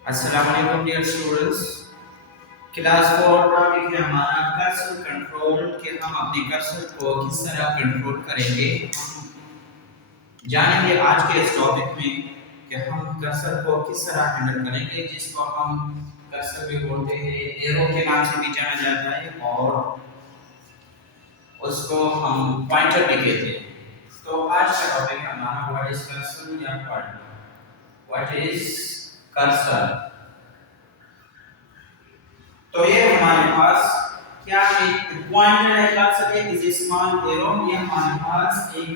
अस्सलाम वालेकुम dear students. Class 4 topic है हमारा कर्सर कंट्रोल कि हम अपने कर्सर को किस तरह कंट्रोल करेंगे। जानेंगे आज के इस टॉपिक में कि हम कर्सर को किस तरह हैंडल करेंगे, जिसको हम कर्सर भी बोलते हैं, एरो के नाम से भी जाना जाता है और उसको हम पॉइंटर भी कहते हैं। तो आज का टॉपिक हमारा व्हाट इज कर्सर या पॉइंटर। What is cursor. तो ये हमारे पास क्या है, पॉइंटर है, कर्सर है, इज ए स्मॉल एरो। ये हमारे पास एक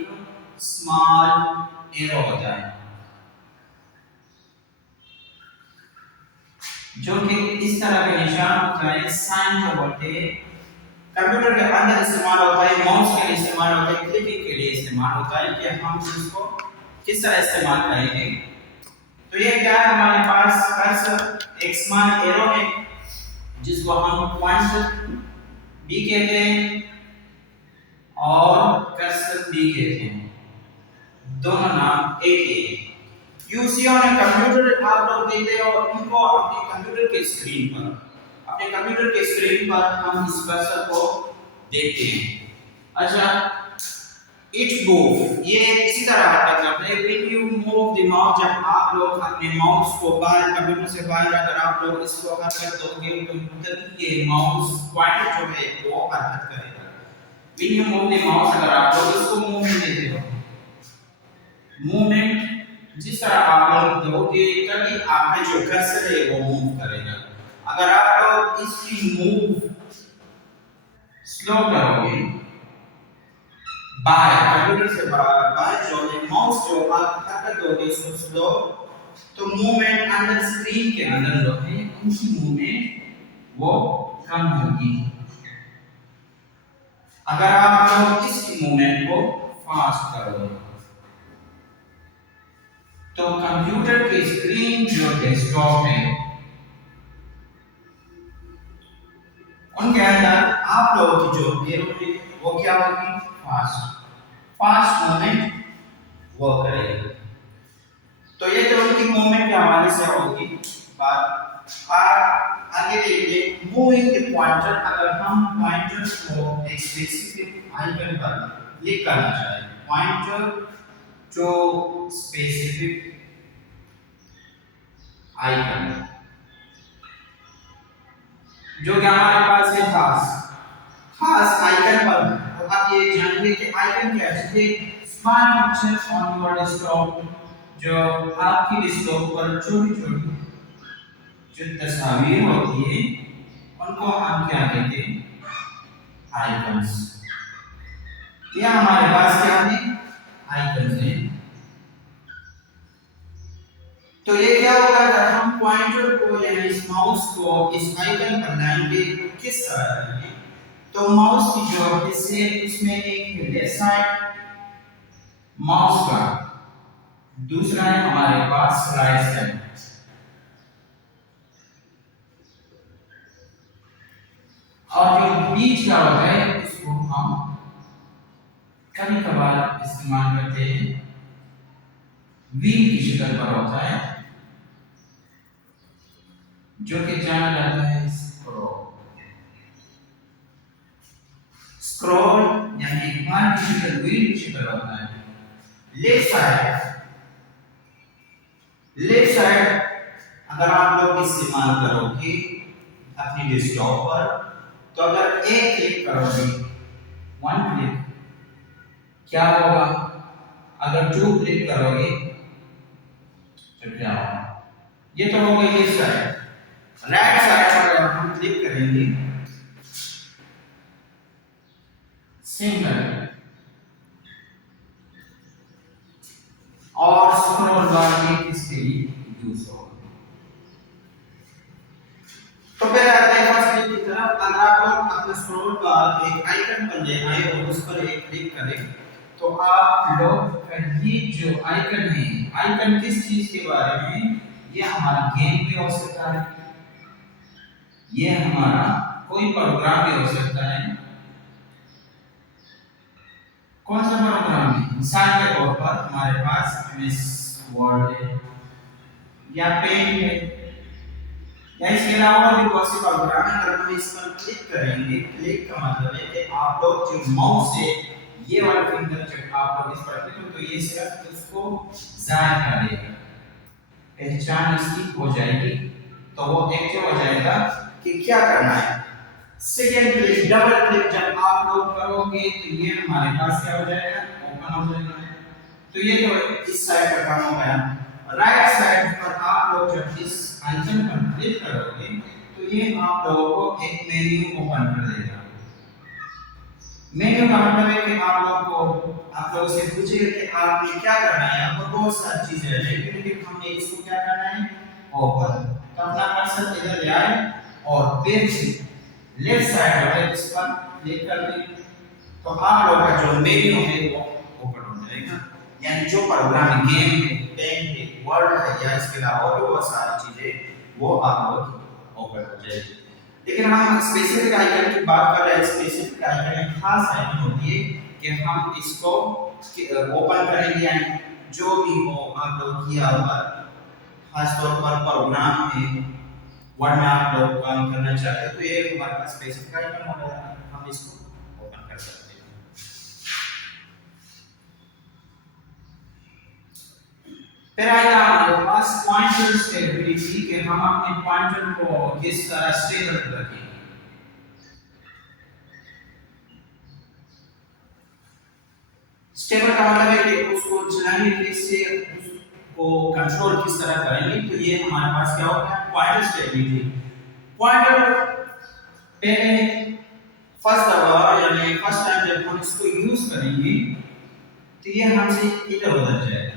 स्मॉल एरो होता है जो कि इस तरह का निशान होता है, साइन जो बोलते हैं। कंप्यूटर के अंदर इस्तेमाल होता है, माउस के लिए इस्तेमाल होता है, क्लिकिंग के लिए इस्तेमाल होता है कि हम इसको किस तरह इस्तेमाल करेंगे। तो ये क्या है, हमारे पास कर्सर एक स्मॉल एरो है जिसको हम पॉइंटर भी कहते हैं और कर्सर भी कहते हैं, दोनों नाम एक ही है। यूसी ऑन कंप्यूटर आप लोग देखते हो इनको अपने कंप्यूटर के स्क्रीन पर, अपने कंप्यूटर के स्क्रीन पर हम इस कर्सर को देखते हैं। अच्छा, इट मूव, ये इसी तरह हरकत करता है। When you move the mouse, जब आप लोग अपने माउस को बाहर कंप्यूटर से बाहर अगर आप लोग इसको हरकत दोगे तो तभी ये माउस पॉइंटर जो है वो हरकत करेगा। When you move the mouse, अगर आप लोग इसको मूवमेंट देते हो, मूवमेंट जिस तरह आप लोग दोगे तभी आपका जो कर्सर है वो मूव करेगा। अगर आप लोग इसकी मूव स्लो करोगे, बाहर कंप्यूटर से बाहर जो है माउस जो आप हरकत दोगे इसको स्लो, तो मूवमेंट अंदर स्क्रीन के अंदर जो है उनकी मूवमेंट वो कम होगी। अगर आप लोग इस मूवमेंट को फास्ट करोगे तो कंप्यूटर की स्क्रीन जो डेस्कटॉप है उनके अंदर आप लोगों की जो एरो है वो क्या होगी, फास्ट मूवमेंट वो करेगी। तो ये तो उनकी मूवमेंट के हवाले से होगी बात। आगे देखिए, मूविंग द पॉइंटर, अगर हम पॉइंटर को एक स्पेसिफिक आइकन पर क्लिक करना चाहें, पॉइंटर जो स्पेसिफिक आइकन जो कि हमारे पास है खास आइकन पर, तो आप ये जानिए कि आइकन क्या है। Smart picture on your desktop, जो आपकी डेस्कटॉप पर छोटी छोटी जो तस्वीर होती है उनको हम क्या कहते हैं, आइकन्स। ये हमारे पास क्या है, आइकन्स है। तो ये क्या होगा, अगर हम पॉइंटर को यानी इस माउस को इस आइकन पर लाएंगे तो किस तरह करेंगे। तो माउस की जो हिस्से उसमें एक लेफ्ट साइड माउस का, दूसरा है हमारे पास राइट साइड। और जो बीच का होता है उसको हम कभी कभार इस्तेमाल करते हैं, व्हील की शक्ल पर होता है जो कि जाना जाता है स्क्रॉल यानी एक बार की शक्ल, व्हील की शक्ल होता है। लेफ्ट साइड अगर आप लोग इस्तेमाल करोगे अपनी डेस्कटॉप पर, तो अगर एक क्लिक करोगे, वन क्लिक, क्या होगा, अगर टू क्लिक करोगे तो क्या होगा। ये तो हो गई लेफ्ट साइड। राइट साइड पर अगर हम क्लिक करेंगे सिंगल और स्क्रॉल बार में इसके लिए यूज होगा। तो फिर आते हैं फर्स्ट की तरफ। अगर आप लोग अपने स्क्रॉल बार एक आइकन पर ले आए और उस पर एक क्लिक करें तो आप लोग ये जो आइकन है, आइकन किस चीज के बारे में, ये हमारा गेम भी हो सकता है, ये हमारा कोई प्रोग्राम भी हो सकता है। कौन सा प्रोग्राम है, मिसाल के तौर पर हमारे पास एमएस वर्ड है या पेंट है या इसके अलावा भी बहुत सी प्रोग्राम है। अगर हम इस पर क्लिक करेंगे, क्लिक का मतलब है कि आप लोग जो माउस से ये वाला फिंगर जब आप लोग इस पर क्लिक करें तो ये सिर्फ उसको जाहिर कर देगा, पहचान इसकी हो जाएगी, तो वो एक्टिव हो जाएगा कि क्या करना है। सेकेंड क्लिक, डबल क्लिक जब आप लोग करोगे तो ये हमारे पास क्या हो जाएगा, ओपन हो जाएगा। तो ये तो इस साइड का काम हो गया। राइट साइड पर आप लोग जब इस आइकन पर क्लिक करोगे तो ये आप लोगों को एक मेन्यू ओपन कर देगा। मेन्यू का मतलब है कि आप लोगों से पूछेगा कि आपने क्या करना है। आपको बहुत सारी चीजें है लेकिन हमने इसको क्या करना है, ओपन। तो अपना कर्सर इधर ले आए और फिर लेफ्ट साइड वाले इस पर क्लिक कर दें तो आप लोगों का जो मेन्यू है वो ओपन हो जाएगा। यानी जो प्रोग्रामिंग गेम है, पेन है, वर्ड है या इसके अलावा भी बहुत सारी चीजें वो आप लोग ओपन हो जाएगी। लेकिन हम स्पेसिफिक आइकन की बात कर रहे हैं। स्पेसिफिक आइकन एक खास आइकन होती है कि हम इसको ओपन करेंगे, यानी जो भी हो आप लोग किया हुआ खास तौर पर प्रोग्राम है वर्ड में आप लोग काम करना चाहते हैं तो ये हमारे पास स्पेसिफिक आइकन होगा, हम इसको ओपन कर सकते हैं। फिर आएगा हमारे पास पॉइंटर स्टेबिलिटी कि हम अपने पॉइंटर को किस तरह स्टेबल रखेंगे। स्टेबल का मतलब है कि उसको चलाने के से उसको कंट्रोल किस तरह करेंगे। तो ये हमारे पास क्या होगा, पॉइंटर स्टेबिलिटी। पॉइंटर पहले फर्स्ट दफा यानी फर्स्ट टाइम जब हम इसको यूज करेंगे तो ये हमसे इधर उधर जाएगा,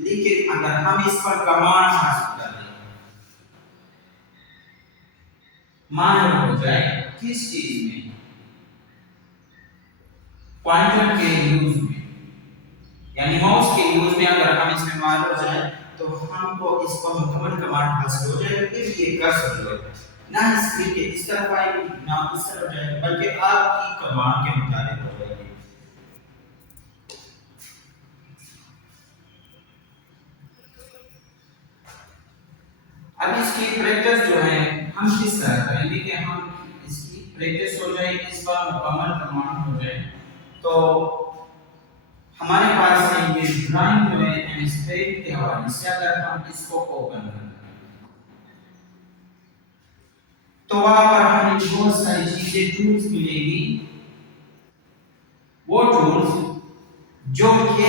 लेकिन अगर हम इस पर कमांड हासिल कर लें, माहिर हो जाए किस चीज में, पॉइंटर के यूज में, यानी माउस के यूज में अगर हम इसमें माहिर हो जाए तो हमको इस पर मुकम्मल कमांड हासिल हो जाएगा। फिर ये कर सकते हो ना स्क्रीन के इस तरफ आएगी ना इस तरफ जाएगी, बल्कि आपकी कमांड के मुताबिक हो जाएगी। अब इसकी प्रैक्टिस जो है हम किस तरह करेंगे कि हम इसकी प्रैक्टिस हो जाए, इस पर मुकम्मल कमांड हो जाए। तो हमारे पास ये ड्राइंग जो है एमस्पेड के हवाले से अगर हम इसको ओपन करें तो वहां पर हमें बहुत सारी चीजें टूल्स मिलेगी। वो टूल्स जो कि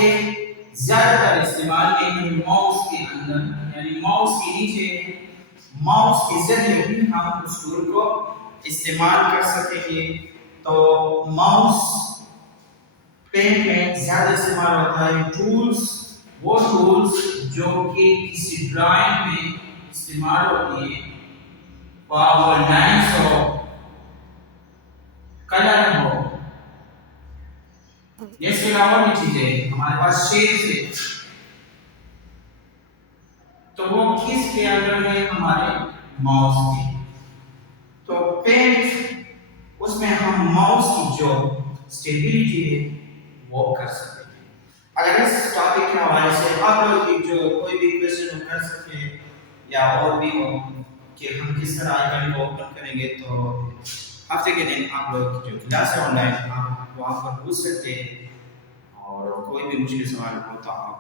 ज्यादातर इस्तेमाल नहीं माउस के अंदर, यानी माउस के नीचे माउस के जरिए भी हम उस टूल को इस्तेमाल कर सकेंगे। तो माउस पेन में ज्यादा इस्तेमाल होता है टूल्स, वो टूल्स जो कि किसी ड्राइंग में इस्तेमाल होती है, पावर लाइन्स हो, कलर हो, इसके अलावा भी चीजें हमारे पास शेप्स है। तो वो किस के अंदर में हमारे माउस की, तो पेन उसमें हम माउस की जो स्टेबिलिटी है वो कर सकते हैं। अगर इस टॉपिक के हवाले से आप लोग की जो कोई भी क्वेश्चन कर सके या और भी हो कि हम किस तरह आइकन को ओपन करेंगे तो हफ्ते के दिन आप लोग जो क्लास है ऑनलाइन आप वहाँ पर पूछ सकते हैं और कोई भी मुश्किल सवाल हो तो आप